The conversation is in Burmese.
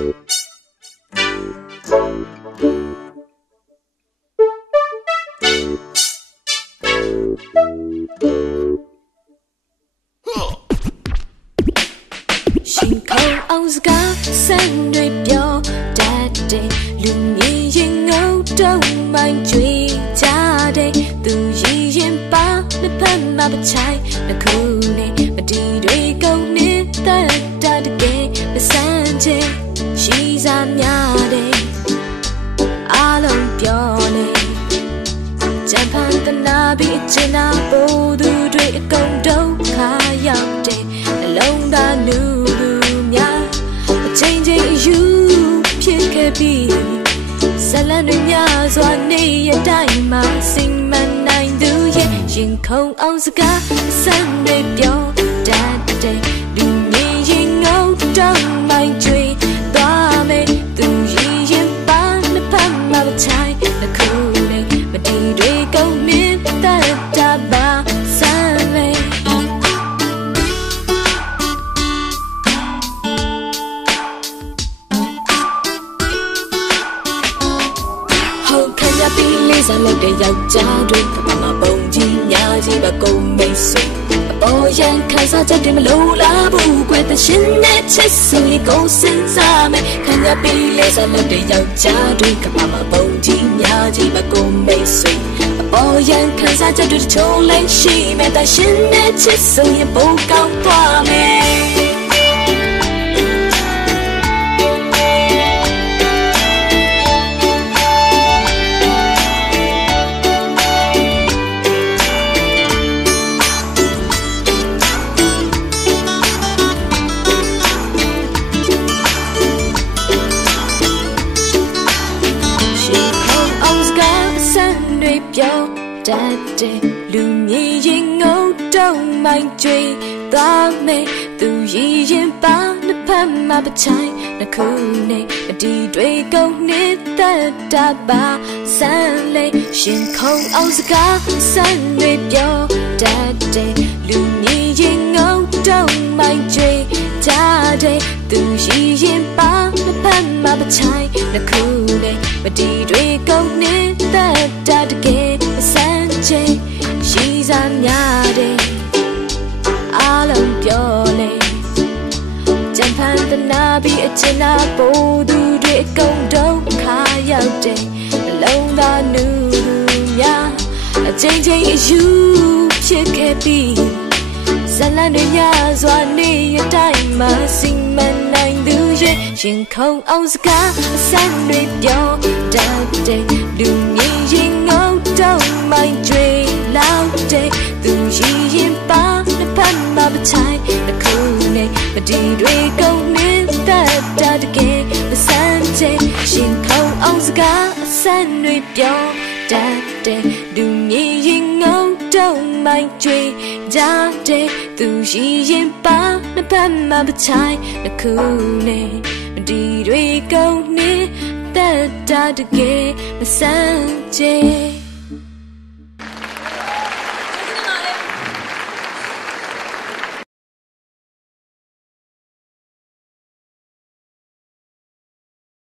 ရှင်ခေါအောင်စကားဆန်တွေပြောတတ်တယ်လူမြင်ရင်ငုံတုံမိုင်းကြွေကြတယ်သူရည်ရင်ပါနှစ်ဖက်မှာပချိုင် စားများတယ်အားလုံးပြောနေကြံဖန်တနာပြီးအချင်နာပို့သူတွေအကုန်ဒုက္ခရောက်တယ်နှလုံးသားနူချိန်ချိန်ယူဖြစ်ခဲ့ပြီးဇလန်တွေများစွာနေရတိုင်းမှာစိတ်မနိုင်သူရဲ့ရင်ခုန်အောင်စကားဆန်းတွေပြောတတ်တဲ့လူမြင်ရင်ငုံတော ပြီးလေးစားလိုက်တဲ့ယောက်ျားတွေကမမပုံကြီးညာကြီးပါကုန်မိတ်ဆွေအပေါ်ရန်ခံစားချက်တွေမလို့လားဘူးကွယ်တရှင်နဲ့ချစ်ဆိုရင်ကိုစဉ်းစားမယ်ခံရပြီးလေးစားလိုက်တဲ့ယောက်ျားတွေကမမပုံကြီးညာကြီးပါကုန်မိတ်ဆွေအပေါ်ရန်ခံစားချက်တွေချိုးလိုက်ရှိမယ်တရှင်နဲ့ချစ်ဆိုရင်ပိုကောင်းသွားမယ် ပြောတတ်တဲ့လူမြင်ရင်ငုံတုံမိုင်းကျွေးသွားမယ်သူရည်ရင်ပါနှစ်ဖက်မှာပချိုင်နှခုနဲ့အတီတွေကုန်နှစ်သက်တာပါဆန်းလေးရှင်ခုံအောင်စကားဆန်းတွေပြောတတ်တဲ့လူမြင်ရင်ငုံတုံမိုင်းကျွေးကြတဲ့သူရည်ရင်ပါနှစ်ဖက်မှာပချိုင်နှခု တနာပြီးအချင်နာပို့သူတွေအကုန်ဒုက္ခရောက်တယ်နှလုံးသားနူးများအချိန်ချင်းအယူဖြစ်ခဲ့ပြီးဇလန်တွေများစွာနေရတိုင်းမှာစိမန်နိုင်သူရဲ့ရင်ခုန်အောင်စကားအဆန်းတွေပြောတတ်တဲ့လူမြင်ရင်ငုံတော့မိုင်းကျွေးလောက်တဲ့သူရည်ရင်ပါနှစ်ဖက်မှာပချိုင်တစ်ခုနဲ့မဒီတွေကုန်နေတဲ့ ကားအဆန်းတွေပြောတတ်တဲ့လူမြင်ရင်ငုံတော့မိုင်းကျွေးကြတဲ့သူရည်ရင်ပါနှစ်ဖက်မှာပချိုင်တစ်ခုနဲ့မဒီတွေကုန်နေတဲ့တာတကယ်မဆန်းချေ